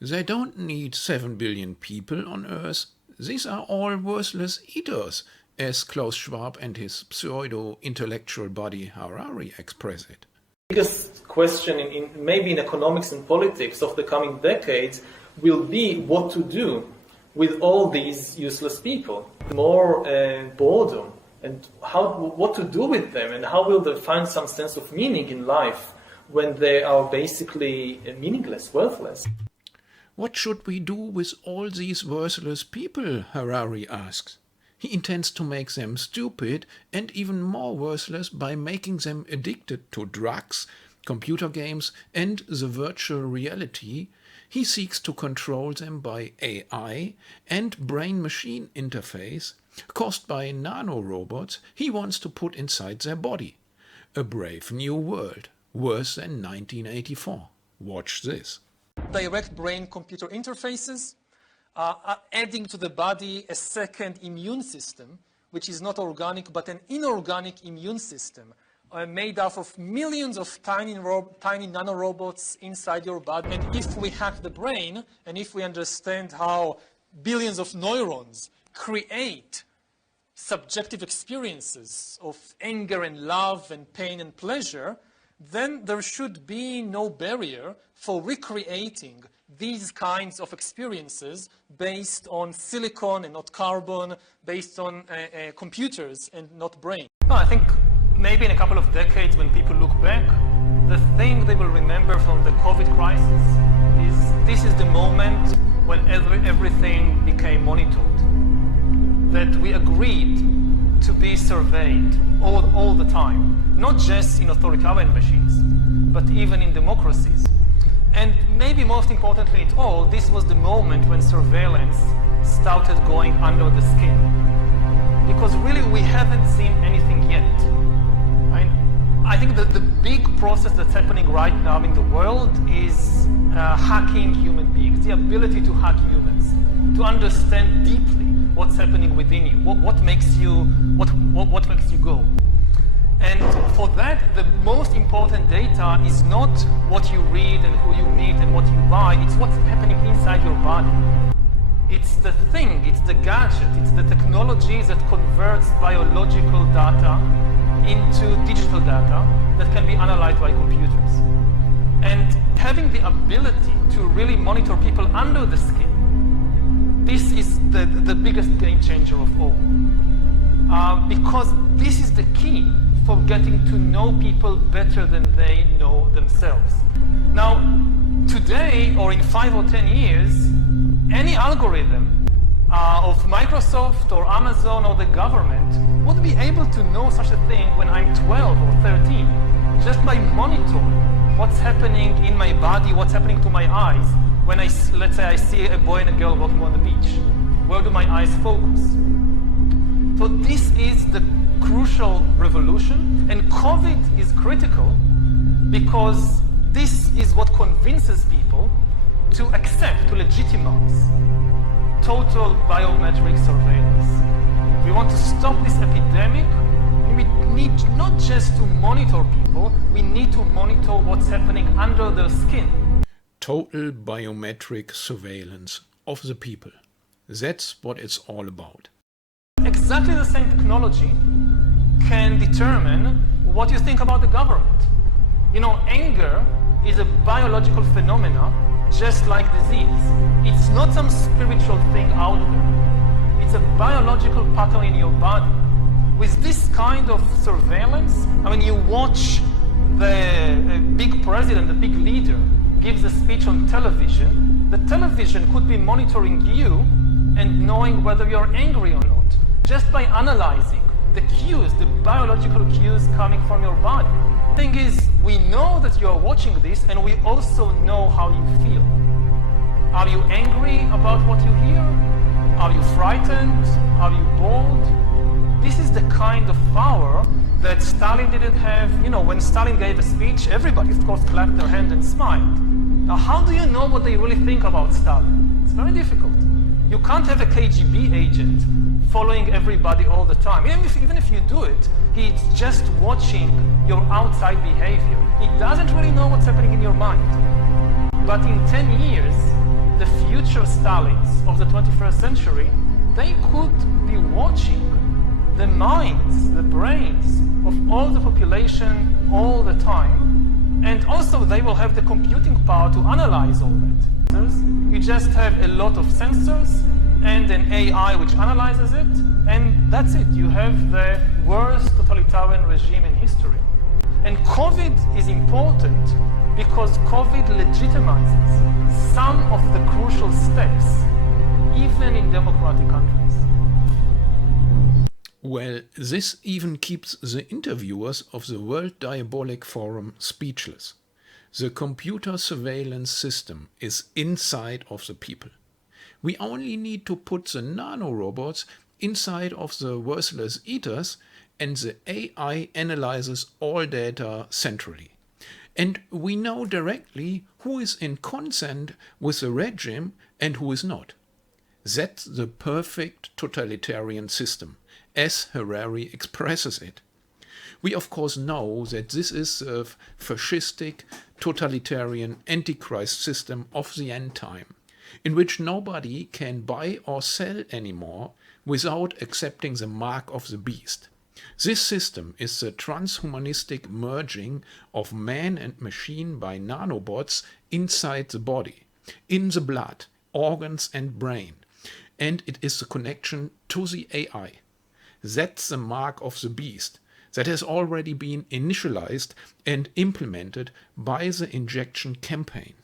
They don't need 7 billion people on Earth. These are all worthless eaters, as Klaus Schwab and his pseudo-intellectual body Harari express it. The biggest question maybe in economics and politics of the coming decades will be what to do with all these useless people. More boredom and what to do with them, and how will they find some sense of meaning in life when they are basically meaningless, worthless. What should we do with all these worthless people, Harari asks. He intends to make them stupid and even more worthless by making them addicted to drugs, computer games, and the virtual reality. He seeks to control them by AI and brain-machine interface caused by nanorobots he wants to put inside their body. A brave new world, worse than 1984. Watch this. Direct brain-computer interfaces, adding to the body a second immune system, which is not organic but an inorganic immune system, made up of millions of tiny nanorobots inside your body. And if we hack the brain, and if we understand how billions of neurons create subjective experiences of anger and love and pain and pleasure, then there should be no barrier for recreating these kinds of experiences based on silicon and not carbon, based on computers and not brain. I think maybe in a couple of decades when people look back, the thing they will remember from the COVID crisis is this is the moment when everything became monitored, that we agreed to be surveyed all the time, not just in authoritarian machines, but even in democracies. And maybe most importantly at all, this was the moment when surveillance started going under the skin. Because really we haven't seen anything yet. I think that the big process that's happening right now in the world is hacking human beings, the ability to hack humans, to understand deeply what's happening within you, what makes you go. And for that, the most important data is not what you read and who you meet and what you buy, it's what's happening inside your body. It's the thing, it's the gadget, it's the technology that converts biological data into digital data that can be analyzed by computers. And having the ability to really monitor people under the skin, this is the biggest game changer of all. Because this is the key for getting to know people better than they know themselves. Now, today, or in 5 or 10 years, any algorithm of Microsoft or Amazon or the government would be able to know such a thing when I'm 12 or 13, just by monitoring what's happening in my body, what's happening to my eyes, when let's say I see a boy and a girl walking on the beach. Where do my eyes focus? So this is the crucial revolution, and COVID is critical because this is what convinces people to accept, to legitimize total biometric surveillance. We want to stop this epidemic. We need not just to monitor people, we need to monitor what's happening under their skin. Total biometric surveillance of the people. That's what it's all about. Exactly the same technology can determine what you think about the government. You know, anger is a biological phenomena just like disease. It's not some spiritual thing out there. It's a biological pattern in your body. With this kind of surveillance, I mean, you watch the big president, the big leader, gives a speech on television. The television could be monitoring you and knowing whether you're angry or not, just by analyzing the cues, the biological cues coming from your body. The thing is, we know that you are watching this, and we also know how you feel. Are you angry about what you hear? Are you frightened? Are you bored? This is the kind of power that Stalin didn't have. You know, when Stalin gave a speech, everybody, of course, clapped their hand and smiled. Now, how do you know what they really think about Stalin? It's very difficult. You can't have a KGB agent following everybody all the time. Even if you do it, he's just watching your outside behavior. He doesn't really know what's happening in your mind. But in 10 years, future Stalins of the 21st century, they could be watching the minds, the brains of all the population all the time, and also they will have the computing power to analyze all that. You just have a lot of sensors and an AI which analyzes it, and that's it. You have the worst totalitarian regime in history. And COVID is important because COVID legitimizes some of the crucial steps, even in democratic countries. Well, this even keeps the interviewers of the World Diabolic Forum speechless. The computer surveillance system is inside of the people. We only need to put the nanorobots inside of the worthless eaters, and the AI analyzes all data centrally. And we know directly who is in consent with the regime and who is not. That's the perfect totalitarian system, as Harari expresses it. We of course know that this is a fascistic, totalitarian, antichrist system of the end time, in which nobody can buy or sell anymore without accepting the mark of the beast. This system is the transhumanistic merging of man and machine by nanobots inside the body, in the blood, organs and brain, and it is the connection to the AI. That's the mark of the beast that has already been initialized and implemented by the injection campaign.